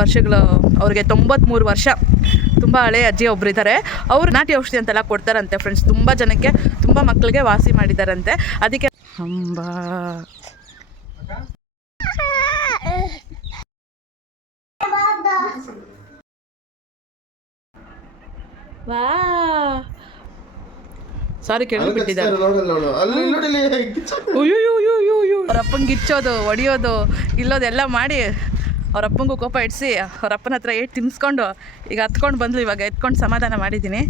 ವರ್ಷಗಳು ಅವ್ರಿಗೆ 93 ವರ್ಷ. ತುಂಬ ಹಳೆ ಅಜ್ಜಿ ಒಬ್ರು ಇದ್ದಾರೆ. ಅವ್ರು ನಾಟಿ ಔಷಧಿ ಅಂತೆಲ್ಲ ಕೊಡ್ತಾರಂತೆ ಫ್ರೆಂಡ್ಸ್. ತುಂಬ ಜನಕ್ಕೆ, ತುಂಬ ಮಕ್ಕಳಿಗೆ ವಾಸಿ ಮಾಡಿದಾರಂತೆ. ಅದಕ್ಕೆ ಅಂಬಾ ವಾ ಸಾರಿ ಕೇಳಿಬಿಟ್ಟಿದ್ದಾರೆ. ಅವ್ರಪ್ಪಂಗೆ ಗಿಚ್ಚೋದು, ಹೊಡಿಯೋದು, ಇಲ್ಲೋದೆಲ್ಲ ಮಾಡಿ ಅವರಪ್ಪಂಗೂ ಕೋಪ ಇಡಿಸಿ ಅವರಪ್ಪನ ಹತ್ರ ಏಟ್ ತಿನ್ನಿಸ್ಕೊಂಡು ಈಗ ಹತ್ಕೊಂಡು ಬಂದ್ಲು. ಇವಾಗ ಎತ್ಕೊಂಡು ಸಮಾಧಾನ ಮಾಡಿದ್ದೀನಿ.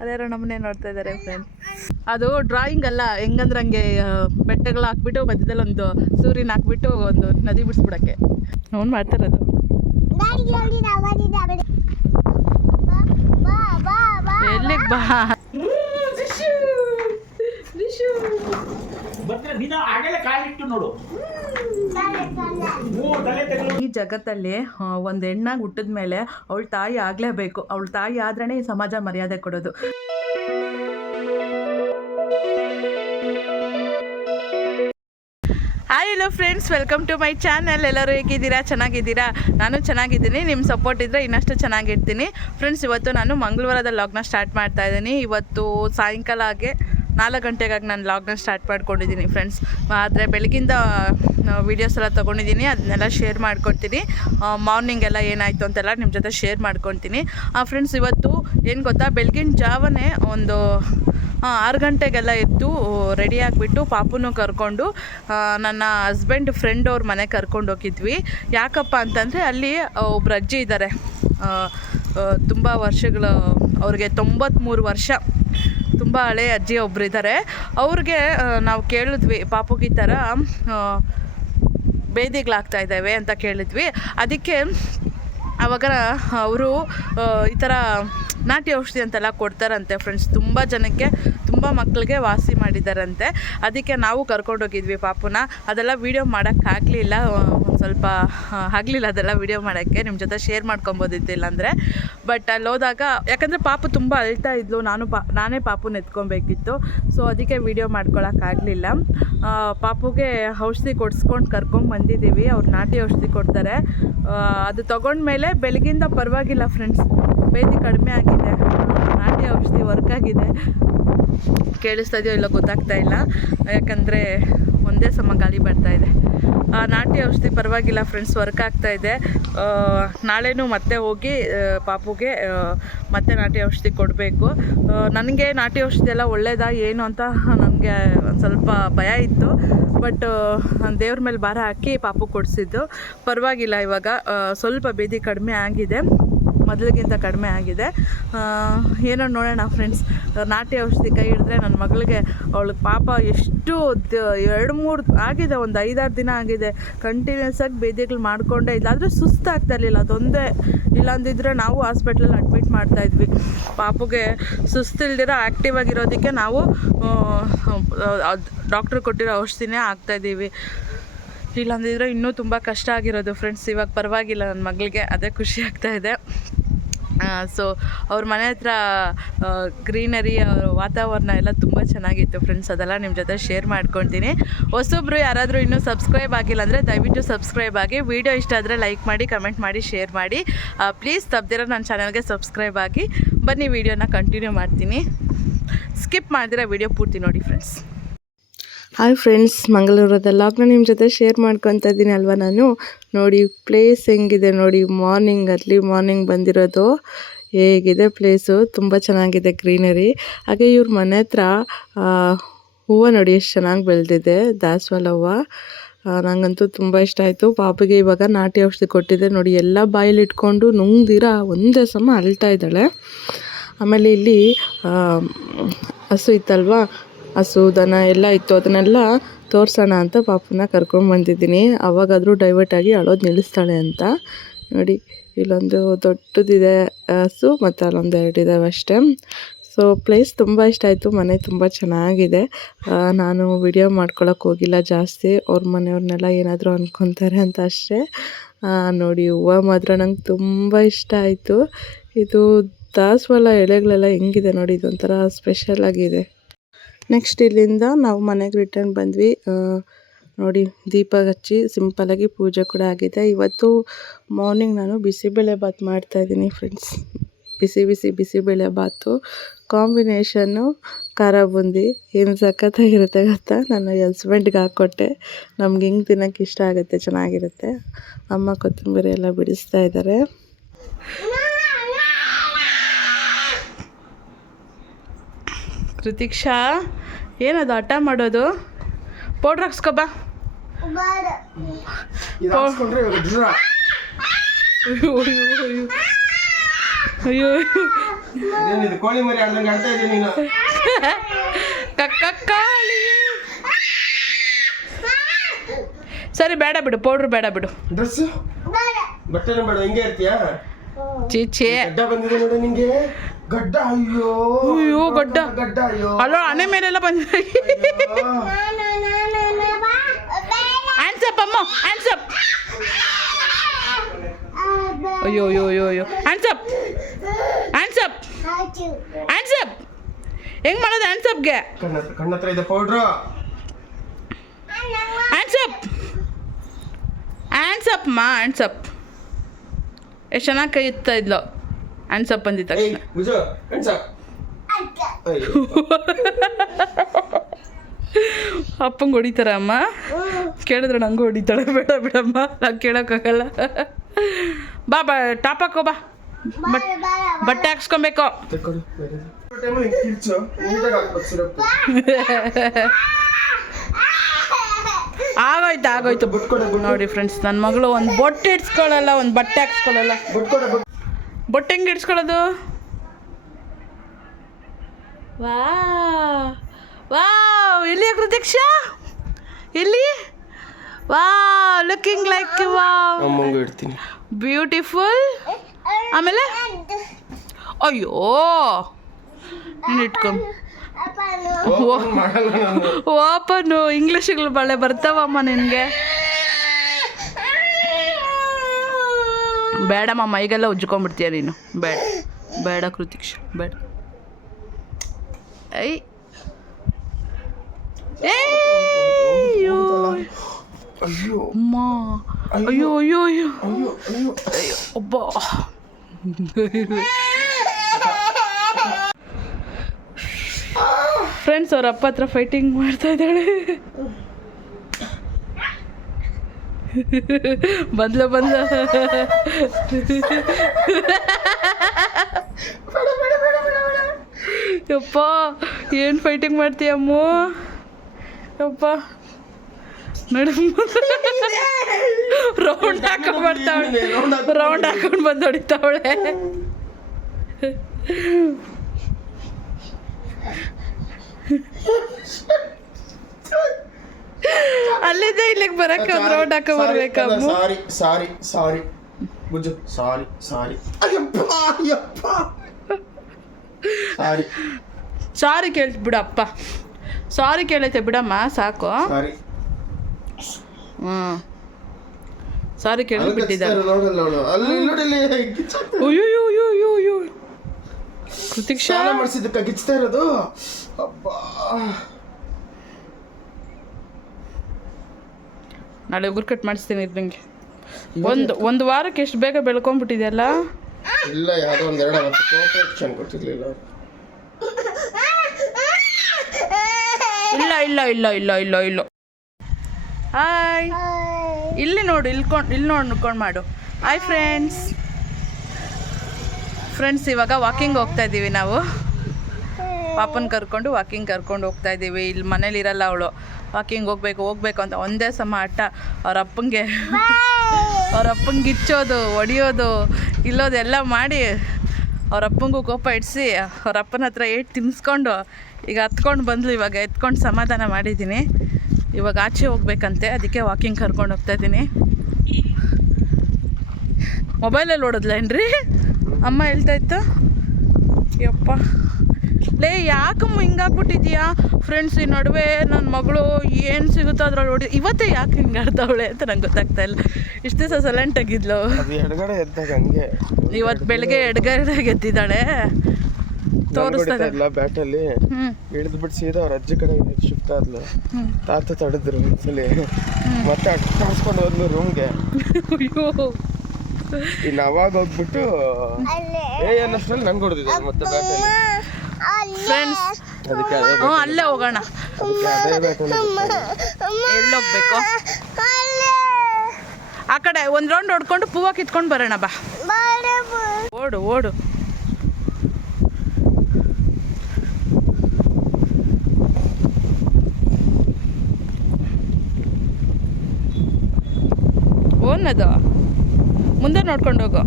ಅದೇನೋ ನಮ್ಮನ್ನೇ ನೋಡ್ತಾ ಇದ್ದಾರೆ ಫ್ರೆಂಡ್ಸ್. ಅದು ಡ್ರಾಯಿಂಗ್ ಅಲ್ಲ, ಹೆಂಗಂದ್ರೆ ಹಂಗೆ ಬೆಟ್ಟಗಳು ಹಾಕ್ಬಿಟ್ಟು ಮಧ್ಯದಲ್ಲಿ ಒಂದು ಸೂರ್ಯನ ಹಾಕ್ಬಿಟ್ಟು ಒಂದು ನದಿ ಬಿಡಿಸ್ಬಿಡಕ್ಕೆ ಅವ್ನು ಮಾಡ್ತಾರದು. ಎಲ್ಲಿಗೆ ಬಾ ಈ ಜಗತ್ತಲ್ಲಿ ಒಂದು ಹೆಣ್ಣಾಗಿ ಹುಟ್ಟಿದ ಮೇಲೆ ಅವಳ ತಾಯಿ ಆಗಲೇಬೇಕು. ಅವಳ ತಾಯಿ ಆದ್ರೇ ಈ ಸಮಾಜ ಮರ್ಯಾದೆ ಕೊಡೋದು. Hi hello friends, welcome to my channel. ಎಲ್ಲರೂ ಹೇಗಿದ್ದೀರಾ? ಚೆನ್ನಾಗಿದ್ದೀರಾ? ನಾನು ಚೆನ್ನಾಗಿದ್ದೀನಿ. ನಿಮ್ಮ ಸಪೋರ್ಟ್ ಇದ್ದರೆ ಇನ್ನಷ್ಟು ಚೆನ್ನಾಗಿರ್ತೀನಿ ಫ್ರೆಂಡ್ಸ್. ಇವತ್ತು ನಾನು ಮಂಗಳವಾರದ ಲಾಗ್ನ ಸ್ಟಾರ್ಟ್ ಮಾಡ್ತಾ ಇದ್ದೀನಿ. ಇವತ್ತು ಸಾಯಂಕಾಲ 4 ಗಂಟೆಗಾಗಿ ನಾನು ಲಾಗ್ನ ಸ್ಟಾರ್ಟ್ ಮಾಡ್ಕೊಂಡಿದ್ದೀನಿ ಫ್ರೆಂಡ್ಸ್. ಆದರೆ ಬೆಳಗಿಂದ ವೀಡಿಯೋಸ್ ಎಲ್ಲ ತೊಗೊಂಡಿದ್ದೀನಿ, ಅದನ್ನೆಲ್ಲ ಶೇರ್ ಮಾಡ್ಕೊಳ್ತೀನಿ. ಮಾರ್ನಿಂಗ್ ಎಲ್ಲ ಏನಾಯಿತು ಅಂತೆಲ್ಲ ನಿಮ್ಮ ಜೊತೆ ಶೇರ್ ಮಾಡ್ಕೊಳ್ತೀನಿ ಫ್ರೆಂಡ್ಸ್. ಇವತ್ತು ಏನು ಗೊತ್ತಾ, ಬೆಳಗಿನ ಜಾವನೇ ಒಂದು 6 ಗಂಟೆಗೆಲ್ಲ ಎದ್ದು ರೆಡಿ ಆಗಿಬಿಟ್ಟು ಪಾಪುನೂ ಕರ್ಕೊಂಡು ನನ್ನ ಹಸ್ಬೆಂಡ್ ಫ್ರೆಂಡ್ ಅವ್ರ ಮನೆಗೆ ಕರ್ಕೊಂಡು ಹೋಗಿದ್ವಿ. ಯಾಕಪ್ಪ ಅಂತಂದರೆ ಅಲ್ಲಿ ಒಬ್ರು ಅಜ್ಜಿ ಇದ್ದಾರೆ. ತುಂಬ ವರ್ಷಗಳು, ಅವ್ರಿಗೆ 93 ವರ್ಷ. ತುಂಬ ಹಳೆ ಅಜ್ಜಿ ಒಬ್ರು ಇದ್ದಾರೆ. ಅವ್ರಿಗೆ ನಾವು ಕೇಳಿದ್ವಿ, ಪಾಪುಗೆ ಈ ಥರ ಬೇದಿಗಳಾಗ್ತಾ ಇದ್ದಾವೆ ಅಂತ ಕೇಳಿದ್ವಿ. ಅದಕ್ಕೆ ಆವಾಗ ಅವರು ಈ ಥರ ನಾಟಿ ಔಷಧಿ ಅಂತೆಲ್ಲ ಕೊಡ್ತಾರಂತೆ ಫ್ರೆಂಡ್ಸ್. ತುಂಬ ಜನಕ್ಕೆ, ತುಂಬ ಮಕ್ಕಳಿಗೆ ವಾಸಿ ಮಾಡಿದಾರಂತೆ. ಅದಕ್ಕೆ ನಾವು ಕರ್ಕೊಂಡೋಗಿದ್ವಿ ಪಾಪುನ. ಅದೆಲ್ಲ ವೀಡಿಯೋ ಮಾಡೋಕ್ಕಾಗಲಿಲ್ಲ, ಒಂದು ಸ್ವಲ್ಪ ಆಗಲಿಲ್ಲ ಅದೆಲ್ಲ ವೀಡಿಯೋ ಮಾಡೋಕ್ಕೆ. ನಿಮ್ಮ ಜೊತೆ ಶೇರ್ ಮಾಡ್ಕೊಬೋದಿತ್ತು ಇಲ್ಲಾಂದರೆ. ಬಟ್ ಅಲ್ಲಿ ಹೋದಾಗ, ಯಾಕಂದರೆ ಪಾಪು ತುಂಬ ಅಳ್ತಾ ಇದ್ಲು, ನಾನೇ ಪಾಪುನ ಎತ್ಕೊಬೇಕಿತ್ತು. ಸೊ ಅದಕ್ಕೆ ವೀಡಿಯೋ ಮಾಡ್ಕೊಳಕ್ಕಾಗಲಿಲ್ಲ. ಪಾಪುಗೆ ಔಷಧಿ ಕೊಡಿಸ್ಕೊಂಡು ಕರ್ಕೊಂಬಂದಿದ್ದೀವಿ. ಅವ್ರು ನಾಟಿ ಔಷಧಿ ಕೊಡ್ತಾರೆ. ಅದು ತೊಗೊಂಡ್ಮೇಲೆ ಬೆಳಗಿಂದ ಪರವಾಗಿಲ್ಲ ಫ್ರೆಂಡ್ಸ್, ಬೇದಿ ಕಡಿಮೆ ಆಗಿದೆ. ನಾಟಿ ಔಷಧಿ ವರ್ಕ್ ಆಗಿದೆ. ಕೇಳಿಸ್ತಾ ಇದೆಯೋ ಇಲ್ಲ ಗೊತ್ತಾಗ್ತಾ ಇಲ್ಲ, ಯಾಕಂದರೆ ಒಂದೇ ಸಮ ಗಾಳಿ ಬರ್ತಾಯಿದೆ. ನಾಟಿ ಔಷಧಿ ಪರವಾಗಿಲ್ಲ ಫ್ರೆಂಡ್ಸ್, ವರ್ಕ್ ಆಗ್ತಾಯಿದೆ. ನಾಳೆನೂ ಮತ್ತೆ ಹೋಗಿ ಪಾಪುಗೆ ಮತ್ತೆ ನಾಟಿ ಔಷಧಿ ಕೊಡಬೇಕು. ನನಗೆ ನಾಟಿ ಔಷಧಿ ಎಲ್ಲ ಒಳ್ಳೆಯದಾ ಏನು ಅಂತ ನನಗೆ ಒಂದು ಸ್ವಲ್ಪ ಭಯ ಇತ್ತು. ಬಟ್ ದೇವ್ರ ಮೇಲೆ ಭಾರ ಹಾಕಿ ಪಾಪು ಕೊಡಿಸಿದ್ದು. ಪರವಾಗಿಲ್ಲ, ಇವಾಗ ಸ್ವಲ್ಪ ಬೇದಿ ಕಡಿಮೆ ಆಗಿದೆ, ಮೊದಲಿಗಿಂತ ಕಡಿಮೆ ಆಗಿದೆ. ಏನೋ ನೋಡೋಣ ಫ್ರೆಂಡ್ಸ್. ನಾಟಿ ಔಷಧಿ ಕೈ ಹಿಡಿದ್ರೆ ನನ್ನ ಮಗಳಿಗೆ, ಅವಳಿಗೆ ಪಾಪ ಎಷ್ಟು 2-3 ಆಗಿದೆ, ಒಂದು 5-6 ದಿನ ಆಗಿದೆ ಕಂಟಿನ್ಯೂಸ್ ಆಗಿ ಬೇದಿಗಳು ಮಾಡಿಕೊಂಡೇ ಇಲ್ಲ. ಆದರೆ ಸುಸ್ತಾಗ್ತಾ ಇರಲಿಲ್ಲ, ಅದೊಂದೇ. ಇಲ್ಲಾಂದಿದ್ರೆ ನಾವು ಹಾಸ್ಪಿಟ್ಲಲ್ಲಿ ಅಡ್ಮಿಟ್ ಮಾಡ್ತಾಯಿದ್ವಿ. ಪಾಪುಗೆ ಸುಸ್ತಿಲ್ದಿರ ಆ್ಯಕ್ಟಿವ್ ಆಗಿರೋದಕ್ಕೆ ನಾವು ಡಾಕ್ಟ್ರು ಕೊಟ್ಟಿರೋ ಔಷಧಿನೇ ಹಾಕ್ತಾಯಿದ್ದೀವಿ. ಇಲ್ಲಾಂದಿದ್ರೆ ಇನ್ನೂ ತುಂಬ ಕಷ್ಟ ಆಗಿರೋದು ಫ್ರೆಂಡ್ಸ್. ಇವಾಗ ಪರವಾಗಿಲ್ಲ ನನ್ನ ಮಗಳಿಗೆ, ಅದೇ ಖುಷಿ ಆಗ್ತಾಯಿದೆ. ಸೊ ಅವ್ರ ಮನೆ ಹತ್ರ ಗ್ರೀನರಿ, ವಾತಾವರಣ ಎಲ್ಲ ತುಂಬ ಚೆನ್ನಾಗಿತ್ತು ಫ್ರೆಂಡ್ಸ್. ಅದೆಲ್ಲ ನಿಮ್ಮ ಜೊತೆ ಶೇರ್ ಮಾಡ್ಕೊಳ್ತೀನಿ. ಹೊಸೊಬ್ಬರು ಯಾರಾದರೂ ಇನ್ನೂ ಸಬ್ಸ್ಕ್ರೈಬ್ ಆಗಿಲ್ಲ ಅಂದರೆ ದಯವಿಟ್ಟು ಸಬ್ಸ್ಕ್ರೈಬ್ ಆಗಿ. ವಿಡಿಯೋ ಇಷ್ಟ ಆದರೆ ಲೈಕ್ ಮಾಡಿ, ಕಮೆಂಟ್ ಮಾಡಿ, ಶೇರ್ ಮಾಡಿ ಪ್ಲೀಸ್. ತಪ್ಪದಿರೋ ನನ್ನ ಚಾನಲ್ಗೆ ಸಬ್ಸ್ಕ್ರೈಬ್ ಆಗಿ. ಬನ್ನಿ, ವಿಡಿಯೋನ ಕಂಟಿನ್ಯೂ ಮಾಡ್ತೀನಿ. ಸ್ಕಿಪ್ ಮಾಡಿದ್ರೆ ವಿಡಿಯೋ ಪೂರ್ತಿ ನೋಡಿ ಫ್ರೆಂಡ್ಸ್. ಹಾಯ್ ಫ್ರೆಂಡ್ಸ್, ಮಂಗಳೂರದ ಲಾಗ್ನ ನಿಮ್ಮ ಜೊತೆ ಶೇರ್ ಮಾಡ್ಕೊತಾ ಇದ್ದೀನಿ ಅಲ್ವಾ ನಾನು. ನೋಡಿ ಪ್ಲೇಸ್ ಹೆಂಗಿದೆ ನೋಡಿ, ಮಾರ್ನಿಂಗ್ ಬಂದಿರೋದು. ಹೇಗಿದೆ ಪ್ಲೇಸು, ತುಂಬ ಚೆನ್ನಾಗಿದೆ ಗ್ರೀನರಿ. ಹಾಗೆ ಇವ್ರ ಮನೆ ಹತ್ರ ಹೂವು ನೋಡಿ ಎಷ್ಟು ಚೆನ್ನಾಗಿ ಬೆಳೆದಿದೆ, ದಾಸವಾಳ ಹೂವು. ನನಗಂತೂ ತುಂಬ ಇಷ್ಟ ಆಯಿತು. ಪಾಪಿಗೆ ಇವಾಗ ನಾಟಿ ಔಷಧಿ ಕೊಟ್ಟಿದ್ದೆ ನೋಡಿ, ಎಲ್ಲ ಬಾಯಲ್ಲಿ ಇಟ್ಕೊಂಡು ನುಂಗ್ದಿರ ಒಂದೇ ಸಮ ಅಳ್ತಾ ಇದ್ದಾಳೆ. ಆಮೇಲೆ ಇಲ್ಲಿ ಹಸು ಇತ್ತಲ್ವಾ, ಹಸು ದನ ಎಲ್ಲ ಇತ್ತು, ಅದನ್ನೆಲ್ಲ ತೋರಿಸೋಣ ಅಂತ ಪಾಪುನ ಕರ್ಕೊಂಡ್ಬಂದಿದ್ದೀನಿ. ಅವಾಗಾದರೂ ಡೈವರ್ಟ್ ಆಗಿ ಅಳೋದು ನಿಲ್ಲಿಸ್ತಾಳೆ ಅಂತ. ನೋಡಿ ಇಲ್ಲೊಂದು ದೊಡ್ಡದಿದೆ ಹಸು, ಮತ್ತು ಅಲ್ಲೊಂದು 2 ಇದ್ದಾವೆ ಅಷ್ಟೇ. ಸೊ ಪ್ಲೇಸ್ ತುಂಬ ಇಷ್ಟ ಆಯಿತು. ಮನೆ ತುಂಬ ಚೆನ್ನಾಗಿದೆ. ನಾನು ವಿಡಿಯೋ ಮಾಡ್ಕೊಳಕ್ಕೆ ಹೋಗಿಲ್ಲ ಜಾಸ್ತಿ, ಅವ್ರ ಮನೆಯವ್ರನ್ನೆಲ್ಲ ಏನಾದರೂ ಅಂದ್ಕೊತಾರೆ ಅಂತ ಅಷ್ಟೇ. ನೋಡಿ ಹೂವು ಮಾತ್ರ ನಂಗೆ ತುಂಬ ಇಷ್ಟ ಆಯಿತು. ಇದು ದಾಸವಾಳ ಎಲೆಗಳೆಲ್ಲ ಹೆಂಗಿದೆ ನೋಡಿ, ಇದೊಂಥರ ಸ್ಪೆಷಲ್ ಆಗಿದೆ. ನೆಕ್ಸ್ಟ್ ಇಲ್ಲಿಂದ ನಾವು ಮನೆಗೆ ರಿಟರ್ನ್ ಬಂದ್ವಿ. ನೋಡಿ ದೀಪ ಹಚ್ಚಿ ಸಿಂಪಲಾಗಿ ಪೂಜೆ ಕೂಡ ಆಗಿದೆ. ಇವತ್ತು ಮಾರ್ನಿಂಗ್ ನಾನು ಬಿಸಿಬೇಳೆ ಬಾತ್ ಮಾಡ್ತಾಯಿದ್ದೀನಿ ಫ್ರೆಂಡ್ಸ್. ಬಿಸಿಬೇಳೆ ಬಾತು ಕಾಂಬಿನೇಷನ್ನು ಖಾರ ಬೂಂದಿ ಏನು ಸಖತ್ತಾಗಿರುತ್ತೆ ಗೊತ್ತಾ. ನನ್ನ ಹಸ್ಬೆಂಡ್ಗೆ ಹಾಕ್ಕೊಟ್ಟೆ. ನಮ್ಗೆ ಹಿಂಗೆ ತಿನ್ನೋಕ್ಕೆ ಇಷ್ಟ ಆಗುತ್ತೆ, ಚೆನ್ನಾಗಿರುತ್ತೆ. ಅಮ್ಮ ಕೊತ್ತಂಬರಿ ಎಲ್ಲ ಬಿಡಿಸ್ತಾ ಇದ್ದಾರೆ. ಕೃತಿಕ್ಷಾ ಏನದು ಹಠ ಮಾಡೋದು? ಪೌಡ್ರ್ ಹಾಕ್ಸ್ಕೊಬಾ. ಅಯ್ಯೋ ಕೋಳಿ ಮರಿ ಆಡ್ದಂಗೆ ಆಡ್ತಾ ಇದ್ದೀನಿ ನೀನು. ಕಕ್ಕಾಳಿ. ಸರಿ ಬೇಡ ಬಿಡು, ಪೌಡ್ರ್ ಬೇಡ ಬಿಡು. ಡ್ರೆಸ್ ಬಟ್ಟೆನೂ ಬೇಡ, ಹಿಂಗೆ ಇರ್ತೀಯಾ? ಚೀಚೆ ಗಡ್ಡ ಬಂದಿದೆ ನೋಡು ನಿಂಗೆ. ಗಡ್ಡ ಅಯ್ಯೋ ಅಯ್ಯೋ ಗಡ್ಡ ಅಯ್ಯೋ ಅಲ್ಲೋ ಹಣೆ ಮೇಲೆಲ್ಲ ಬಂದಿದೆ. ಹ್ಯಾಂಡ್ಸಪ್ ಅಮ್ಮ, ಹ್ಯಾಂಡ್ಸಪ್. ಅಯ್ಯೋ ಅಯ್ಯೋ ಅಯ್ಯೋ ಅಯ್ಯೋ ಹ್ಯಾಂಡ್ಸಪ್ ಹ್ಯಾಂಡ್ಸಪ್ ಹ್ಯಾಂಡ್ಸಪ್. ಹೆಂಗ್ ಮಾಡೋದು ಹ್ಯಾಂಡ್ಸಪ್ಗೆ? ಕಣ್ಣತ್ರ ಇದೆ ಪೌಡ್ರು. ಹ್ಯಾಂಡ್ಸಪ್ ಹ್ಯಾಂಡ್ಸಪ್ ಮಾ, ಹ್ಯಾಂಡ್ಸಪ್. ಎಷ್ಟು ಚೆನ್ನಾಗಿ ಕೈ ಇತ್ತಾ ಇದ್ಲು ಹ್ಯಾಂಡ್ಸಪ್ ಬಂದಿದ್ದ ತಕ್ಷಣ. ಅಪ್ಪಂಗೆ ಹೊಡಿತಾರ ಅಮ್ಮ? ಕೇಳಿದ್ರೆ ನಂಗೂ ಹೊಡಿತಾಳೆ. ಬೇಡ ಬಿಡಮ್ಮ, ನಾವು ಕೇಳೋಕ್ಕಾಗಲ್ಲ. ಬಾ ಬಾ ಟಾಪ್ ಹಾಕೋ ಬಾ, ಬಟ್ಟೆ ಹಾಕ್ಸ್ಕೊಬೇಕು. ಆಗೋಯ್ತು. ನೋಡಿ ಫ್ರೆಂಡ್ಸ್, ನನ್ನ ಮಗಳು ಒಂದು ಬೊಟ್ಟೆ ಇಡ್ಸ್ಕೊಳ್ಳಲ್ಲ, ಒಂದು ಬಟ್ಟೆ ಹಾಕ್ಸ್ಕೊಳ್ಳಲ್ಲ. ಬೊಟ್ಟೆ ಹೆಂಗೆ ಇಡ್ಸ್ಕೊಳ್ಳೋದು? ವಾವ್ ಎಲ್ಲಿ ಕೃತಿಕ್ಷಾ? ಎಲ್ಲಿ? ವಾವ್ ಲುಕಿಂಗ್ ಲೈಕ್ ವಾವ್ ಇಡ್ತೀನಿ, ಬ್ಯೂಟಿಫುಲ್. ಆಮೇಲೆ ಅಯ್ಯೋ ನೀನು ಇಟ್ಕೊಂಡು ಓಪನು. ಇಂಗ್ಲೀಷ್ಗಳು ಬಳೆ ಬರ್ತಾವಮ್ಮ ನಿನಗೆ? ಬೇಡಮ್ಮ, ಮೈಗೆಲ್ಲ ಉಜ್ಕೊಂಡ್ಬಿಡ್ತೀಯ ನೀನು. ಬೇಡ ಬೇಡ ಕೃತಿಕ್ಷ, ಬೇಡ. ಅಯ್ಯೋ ಅಮ್ಮ, ಅಯ್ಯೋ ಅಯ್ಯೋ ಅಯ್ಯೋ ಅಯ್ಯೋ ಒಬ್ಬ. ಫ್ರೆಂಡ್ಸ್, ಅವ್ರ ಅಪ್ಪ ಹತ್ರ ಫೈಟಿಂಗ್ ಮಾಡ್ತಾ ಇದ್ದಾಳೆ. ಬಂದ್ಲ ಯಪ್ಪ, ಏನು ಫೈಟಿಂಗ್ ಮಾಡ್ತೀಯಮ್ಮ? ಯಪ್ಪ ನೋಡಿ, ರೌಂಡ್ ಹಾಕೊಂಡು ಬರ್ತಾವಳೆ, ರೌಂಡ್ ಹಾಕೊಂಡು ಬಂದು ಹೊಡಿತಾವಳೆ. ಅಲ್ಲಿದ್ದೆ ಇಲ್ಲಿಗೆ ಬರಕ್ಕೆ ಒಂದು ರೌಂಡ್ ಹಾಕೋ ಬರ್ಬೇಕಮ್ಮ. ಸಾರಿ ಬುಜ್ಜು, ಸಾರಿ ಸಾರಿ ಕೇಳ್ತಿ ಬಿಡಪ್ಪ, ಸಾರಿ ಕೇಳೈತೆ ಬಿಡಮ್ಮ, ಸಾಕು. ಸಾರಿ ಕೇಳಿ ಬಿಟ್ಟಿದ್ದಾರೆ. ಅಯ್ಯೋ ಕೃತಿಕ್ಷಾ ಮಾಡಿಸಿದ್ದಕ್ಕ ಗಿಚ್ತಾ ಇರೋದು. ನಾಳೆ ಉಗುರು ಕಟ್ ಮಾಡಿಸ್ತೀನಿ ಇದ್ದಂಗೆ. ಒಂದು ವಾರಕ್ಕೆ ಎಷ್ಟು ಬೇಗ ಬೆಳ್ಕೊಂಡ್ಬಿಟ್ಟಿದೆಯಲ್ಲ. ಇಲ್ಲ, ಯಾವುದೋ ಒಂದೆರಡು ಅವತ್ತು ಕೋಪರೇಷನ್ ಕೊಟ್ಟಿರ್ಲಿಲ್ಲ. ಇಲ್ಲ. ಹಾಯ್, ಇಲ್ಲಿ ನೋಡು, ಇಲ್ಲಿ ನೋಡ್ಕೊಂಡು ಮಾಡು. ಹಾಯ್ ಫ್ರೆಂಡ್ಸ್, ಇವಾಗ ವಾಕಿಂಗ್ ಹೋಗ್ತಾ ಇದ್ದೀವಿ ನಾವು. ಪಾಪನ ಕರ್ಕೊಂಡು ವಾಕಿಂಗ್ ಕರ್ಕೊಂಡು ಹೋಗ್ತಾ ಇದ್ದೀವಿ. ಇಲ್ಲಿ ಮನೇಲಿ ಇರಲ್ಲ ಅವಳು. ವಾಕಿಂಗ್ ಹೋಗ್ಬೇಕು ಅಂತ ಒಂದೇ ಸಮ ಆಟ. ಅವ್ರ ಅಪ್ಪಂಗೆ ಇಚ್ಚೋದು, ಹೊಡಿಯೋದು, ಇಲ್ಲೋದೆಲ್ಲ ಮಾಡಿ ಅವ್ರ ಅಪ್ಪಂಗೂ ಕೋಪ ಇಡಿಸಿ ಅವ್ರ ಅಪ್ಪನ ಹತ್ರ ಏಟ್ ತಿನ್ನಿಸ್ಕೊಂಡು ಈಗ ಹತ್ಕೊಂಡು ಬಂದ್ಲು. ಇವಾಗ ಎತ್ಕೊಂಡು ಸಮಾಧಾನ ಮಾಡಿದ್ದೀನಿ. ಇವಾಗ ಆಚೆ ಹೋಗ್ಬೇಕಂತೆ, ಅದಕ್ಕೆ ವಾಕಿಂಗ್ ಕರ್ಕೊಂಡು ಹೋಗ್ತಾಯಿದ್ದೀನಿ. ಮೊಬೈಲಲ್ಲಿ ಓಡೋದ್ಲೇನ್ರಿ ಅಮ್ಮ ಹೇಳ್ತಾ ಇತ್ತು. ಯಪ್ಪ ಲೇ, ಯಾಕಮ್ಮ ಹಿಂಗಾಗ್ಬಿಟ್ಟಿದ್ಯಾ? ಫ್ರೆಂಡ್ಸ್, ಈ ನಡುವೆ ನನ್ನ ಮಗಳು ಏನು ಸಿಗುತ್ತೋ ಅದ್ರಲ್ಲಿ ಹೊಡಿ. ಇವತ್ತೇ ಯಾಕೆ ಹಿಂಗೆ ಆಡ್ತಾವಳೆ ಅಂತ ನಂಗೆ ಗೊತ್ತಾಗ್ತಾ ಇಲ್ಲ. ಇಷ್ಟು ದಿವಸ ಸೈಲೆಂಟ್ ಆಗಿದ್ಲು. ಎಡಗಡೆ ಎದ್ದಾಗ ಹಂಗೆ. ಇವತ್ತು ಬೆಳಗ್ಗೆ ಎಡಗಡೆ ಎದ್ದಿದ್ದಾಳೆ. ತೋರಿಸ್ತಾ ಇಲ್ಲ ಬ್ಯಾಟಲ್ಲಿ ಹ್ಞೂ ಇಳಿದ್ಬಿಟ್ಟು ಸೀದಾ ಅವ್ರ ಅಜ್ಜಿ ಕಡೆ ಶಿಫ್ಟ್ ಆದ್ಲು. ಹ್ಞೂ ತಾತ ತಡೆದ್ರು ಒಂದ್ಸಲಿ, ಮತ್ತೆ ಅಟ್ಟಾಡ್ಸ್ಕೊಂಡು ಹೋದ್ಲು ರೂಮ್ಗೆ. ಅಯ್ಯೋ ಇನ್ನು ಅವಾಗ ಹೋಗ್ಬಿಟ್ಟು ಅನ್ನೋಷ್ಟ್ರಲ್ಲಿ ನಂಗೆ ಹೊಡೆದಿದ್ದು ಮತ್ತೆ ಬ್ಯಾಟಲ್ಲಿ. ಫ್ರೆಂಡ್ಸ್ ಅದಕ್ಕೆ ಅದೇ ಹ್ಞೂ ಅಲ್ಲೇ ಹೋಗೋಣ. ಬ್ಯಾಟಲ್ಲಿ ಎಲ್ಲಿ ಹೋಗ್ಬೇಕು? ಆ ಕಡೆ ಒಂದು ರೌಂಡ್ ಹೊಡ್ಕೊಂಡು ಪೂವ ಕಿತ್ಕೊಂಡು ಬರೋಣ ಬಾ. ಓಡು ಓಡು. ಓನದು ಮುಂದೆ ನೋಡ್ಕೊಂಡು ಹೋಗು.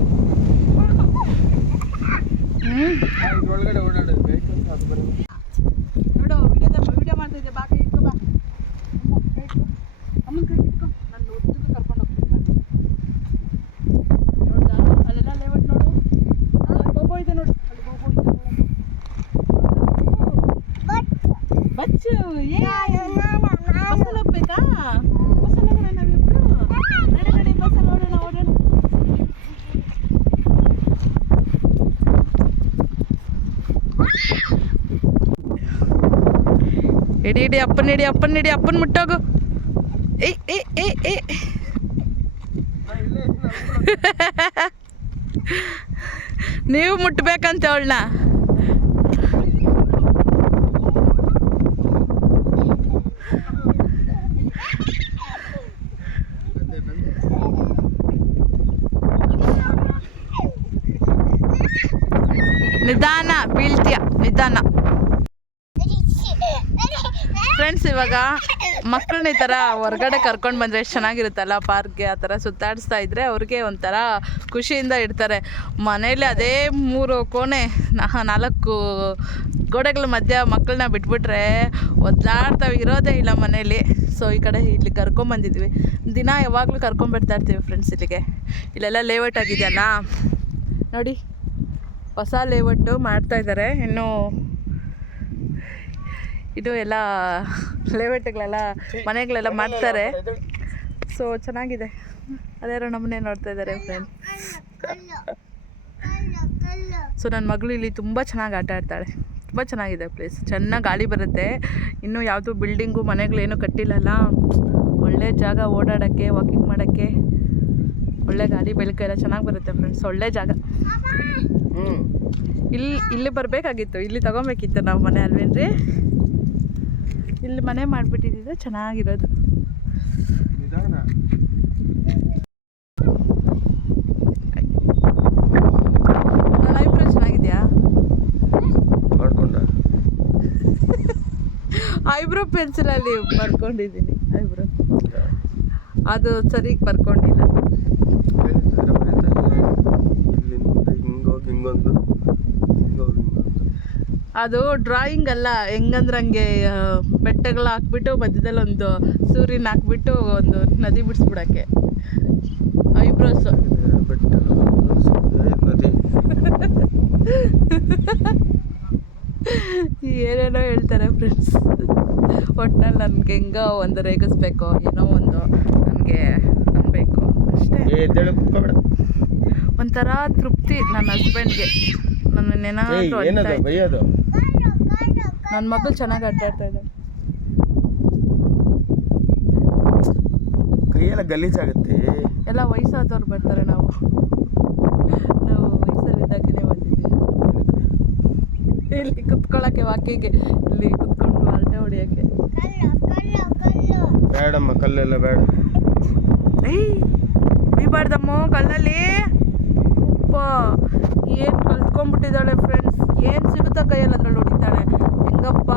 ಒಳಗಡೆ ಓಡಾಡೋದು ವೆಹಿಕಲ್ಸ್ ಅದು ಬರೋದು. ನೋಡು ವಿಡಿಯೋ ಮಾಡ್ತಿದ್ದೆ. ಬಾ ಕೈ ಇಟ್ಕೊ, ಬಾ ಕೈ ಇಟ್ಕೊ, ಅಮ್ಮನ ಕೈ ಇಟ್ಕೊ. ನಾನು ಉದ್ದಕ್ಕೆ ಕರ್ಕೊಂಡು ಹೋಗ್ತೀನಿ. ನೋಡ್ದಾ ಅಲ್ಲೆಲ್ಲ ಲೇಔಟ್ ನೋಡು. ಅಲ್ಲಿ ಬೋಬೋ ಇದೆ ನೋಡು, ಅಲ್ಲಿ ಬೋಬೋ ಇದೆ ನೋಡು. ಬಚ್ಚು ಬಸ್ಸಲ್ಲಿ ಹೋಗ್ಬೇಕಾ? ಬಸ್ಸಲ್ಲಿ ಹೋಗೋಣ ನಾವಿಬ್ರು. ನಡೆ ಬಸ್ಸಲ್ಲಿ ಓಡೋಣ ಓಡೋಣ. ಇಡಿ ಅಪ್ಪನ ಮುಟ್ಟೋಗು. ಏ ನೀವು ಮುಟ್ಬೇಕಂತ ಅವಳನ್ನ. ನಿಧಾನ ಬೀಳ್ತೀಯ, ನಿಧಾನ. ಫ್ರೆಂಡ್ಸ್ ಇವಾಗ ಮಕ್ಕಳನ್ನ ಈ ಥರ ಹೊರಗಡೆ ಕರ್ಕೊಂಡು ಬಂದರೆ ಎಷ್ಟು ಚೆನ್ನಾಗಿರುತ್ತಲ್ಲ, ಪಾರ್ಕ್ಗೆ ಆ ಥರ ಸುತ್ತಾಡಿಸ್ತಾ ಇದ್ದರೆ ಅವ್ರಿಗೆ ಒಂಥರ ಖುಷಿಯಿಂದ ಇರ್ತಾರೆ. ಮನೇಲಿ ಅದೇ 3 ಕೋಣೆ 4 ಗೋಡೆಗಳ ಮಧ್ಯೆ ಮಕ್ಕಳನ್ನ ಬಿಟ್ಬಿಟ್ರೆ ಒದ್ದಾಡ್ತಾವೆ, ಇರೋದೇ ಇಲ್ಲ ಮನೇಲಿ. ಸೊ ಈ ಕಡೆ ಇಲ್ಲಿ ಕರ್ಕೊಂಬಂದಿದ್ವಿ. ದಿನ ಯಾವಾಗಲೂ ಕರ್ಕೊಂಬರ್ತಾ ಇರ್ತೀವಿ ಫ್ರೆಂಡ್ಸ್ ಇಲ್ಲಿಗೆ. ಇಲ್ಲೆಲ್ಲ ಲೇಔಟ್ ಆಗಿದೆಯಲ್ಲ ನೋಡಿ, ಹೊಸ ಲೇಔಟು ಮಾಡ್ತಾಯಿದ್ದಾರೆ. ಇನ್ನು ಇದು ಎಲ್ಲ ಲೇಔಟ್ಗಳೆಲ್ಲ ಮನೆಗಳೆಲ್ಲ ಮಾಡ್ತಾರೆ. ಸೊ ಚೆನ್ನಾಗಿದೆ. ಅದ್ಯಾರೋ ನಮ್ಮನ್ನೇ ನೋಡ್ತಾ ಇದ್ದಾರೆ ಫ್ರೆಂಡ್. ಸೊ ನನ್ನ ಮಗಳು ಇಲ್ಲಿ ತುಂಬ ಚೆನ್ನಾಗಿ ಆಟ ಆಡ್ತಾಳೆ. ತುಂಬ ಚೆನ್ನಾಗಿದೆ ಪ್ಲೇಸ್, ಚೆನ್ನಾಗಿ ಗಾಳಿ ಬರುತ್ತೆ. ಇನ್ನೂ ಯಾವುದು ಬಿಲ್ಡಿಂಗು ಮನೆಗಳೇನು ಕಟ್ಟಿಲ್ಲಲ್ಲ, ಒಳ್ಳೆ ಜಾಗ ಓಡಾಡೋಕ್ಕೆ, ವಾಕಿಂಗ್ ಮಾಡೋಕ್ಕೆ, ಒಳ್ಳೆ ಗಾಳಿ ಬೆಳಕು ಎಲ್ಲ ಚೆನ್ನಾಗಿ ಬರುತ್ತೆ ಫ್ರೆಂಡ್ಸ್. ಒಳ್ಳೆ ಜಾಗ. ಇಲ್ಲಿ ಬರಬೇಕಾಗಿತ್ತು, ಇಲ್ಲಿ ತೊಗೊಬೇಕಿತ್ತು ನಾವು ಮನೆ ಅಲ್ವೇನ್ರಿ. ಇಲ್ಲಿ ಮನೆ ಮಾಡಿಬಿಟ್ಟಿದ್ದಿದ್ರೆ ಚೆನ್ನಾಗಿರೋದು. ನನ್ನ ಐಬ್ರೋ ಚೆನ್ನಾಗಿದೆಯಾ? ಐಬ್ರೋ ಪೆನ್ಸಿಲಲ್ಲಿ ಬರ್ಕೊಂಡಿದ್ದೀನಿ. ಐಬ್ರೋ ಅದು ಸರಿಗೆ ಬರ್ಕೊಂಡಿಲ್ಲ. ಅದು ಡ್ರಾಯಿಂಗ್ ಅಲ್ಲ, ಹೆಂಗಂದ್ರೆ ಹಂಗೆ ಬೆಟ್ಟಗಳು ಹಾಕ್ಬಿಟ್ಟು ಮಧ್ಯದಲ್ಲಿ ಒಂದು ಸೂರ್ಯನ ಹಾಕ್ಬಿಟ್ಟು ಒಂದು ನದಿ ಬಿಡಿಸ್ಬಿಡಕ್ಕೆ ಐಬ್ರೋಸ್. ಏನೇನೋ ಹೇಳ್ತಾರೆ ಫ್ರೆಂಡ್ಸ್. ಒಟ್ನಲ್ಲಿ ನನಗೆ ಹೆಂಗೋ ಒಂದು ರೇಗಿಸ್ಬೇಕು, ಏನೋ ಒಂದು ನನಗೆ ಅನ್ಬೇಕು ಅಷ್ಟೇ. ಒಂಥರ ತೃಪ್ತಿ ನನ್ನ ಹಸ್ಬೆಂಡ್ಗೆ. ನನ್ನೇನಾದರೂ ನನ್ನ ಮಗಳು ಚೆನ್ನಾಗಿ ಆಟ ಆಡ್ತಾ ಇದ್ದಾಳೆ. ಕೈಯೆಲ್ಲ ಗಲೀಜಾಗುತ್ತೆ. ಎಲ್ಲ ವಯಸ್ಸಾದವ್ರು ಬರ್ತಾರೆ. ನಾವು ವಯಸ್ಸಲ್ಲಿದ್ದಾಗಲೇ ಬಂದಿದ್ದೀವಿ ಇಲ್ಲಿ ಕುತ್ಕೊಳ್ಳೋಕ್ಕೆ, ವಾಕಿಗೆ ಇಲ್ಲಿ ಕುತ್ಕೊಂಡು ಹರಟೆ ಹೊಡಿಯೋಕ್ಕೆ. ಬೇಡಮ್ಮ, ಕಲ್ಲೆಲ್ಲ ಬೇಡ. ಹಿಡಿಬಾರ್ದಮ್ಮ ಕಲ್ಲಲ್ಲಿ. ಉಪ್ಪ ಏನು ಕಲ್ತ್ಕೊಂಡ್ಬಿಟ್ಟಿದ್ದಾಳೆ ಫ್ರೆಂಡ್ಸ್. ಏನು ಸಿಗುತ್ತಾ ಕೈಯಲ್ಲಿ ಅದ್ರಲ್ಲಿ ಹೊಡಿತಾಳೆ. ಹೆಂಗಪ್ಪ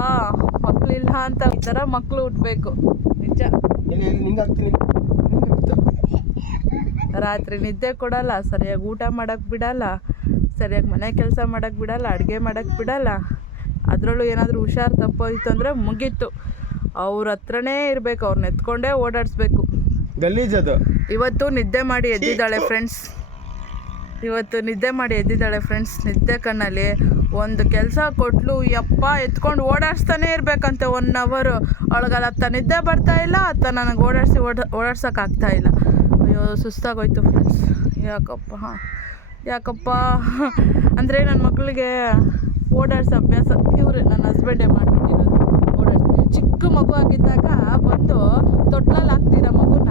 ಮಕ್ಕಳಿಲ್ಲ ಅಂತ. ಈ ಥರ ಮಕ್ಕಳು ಹುಟ್ಟಬೇಕು ನಿಜ. ರಾತ್ರಿ ನಿದ್ದೆ ಕೊಡಲ್ಲ, ಸರಿಯಾಗಿ ಊಟ ಮಾಡೋಕ್ಕೆ ಬಿಡಲ್ಲ, ಸರಿಯಾಗಿ ಮನೆ ಕೆಲಸ ಮಾಡೋಕ್ಕೆ ಬಿಡಲ್ಲ, ಅಡುಗೆ ಮಾಡೋಕ್ಕೆ ಬಿಡಲ್ಲ. ಅದರಲ್ಲೂ ಏನಾದರೂ ಹುಷಾರು ತಪ್ಪೋಯ್ತು ಅಂದರೆ ಮುಗೀತು. ಅವ್ರ ಹತ್ರನೇ ಇರಬೇಕು, ಅವ್ರನ್ನ ಎತ್ಕೊಂಡೇ ಓಡಾಡಿಸ್ಬೇಕು. ಗಲೀಜದು. ಇವತ್ತು ನಿದ್ದೆ ಮಾಡಿ ಎದ್ದಿದ್ದಾಳೆ ಫ್ರೆಂಡ್ಸ್. ನಿದ್ದೆ ಕಣ್ಣಲ್ಲಿ ಒಂದು ಕೆಲಸ ಕೊಟ್ಲು, ಯಪ್ಪ ಎತ್ಕೊಂಡು ಓಡಾಡಿಸ್ತಾನೆ ಇರಬೇಕಂತೆ 1 hour. ಅವಳಿಗಲ್ಲ ಅತ್ತ ನಿದ್ದೆ ಬರ್ತಾ ಇಲ್ಲ, ಅತ್ತ ನನಗೆ ಓಡಾಡ್ಸೋಕ್ಕಾಗ್ತಾ ಇಲ್ಲ. ಅಯ್ಯೋ ಸುಸ್ತಾಗೋಯ್ತು ಫ್ರೆಂಡ್ಸ್. ಯಾಕಪ್ಪ ಅಂದರೆ ನನ್ನ ಮಕ್ಕಳಿಗೆ ಓಡಾಡ್ಸೋ ಅಭ್ಯಾಸ ಇವ್ರೆ ನನ್ನ ಹಸ್ಬೆಂಡೇ ಮಾಡಿಬಿಟ್ಟಿರೋದು. ಓಡಾಡಿಸಿ ಚಿಕ್ಕ ಮಗು ಆಗಿದ್ದಾಗ ಬಂದು ತೊಟ್ಲಲ್ಲಿ ಹಾಕ್ತಿರೋ ಮಗುನ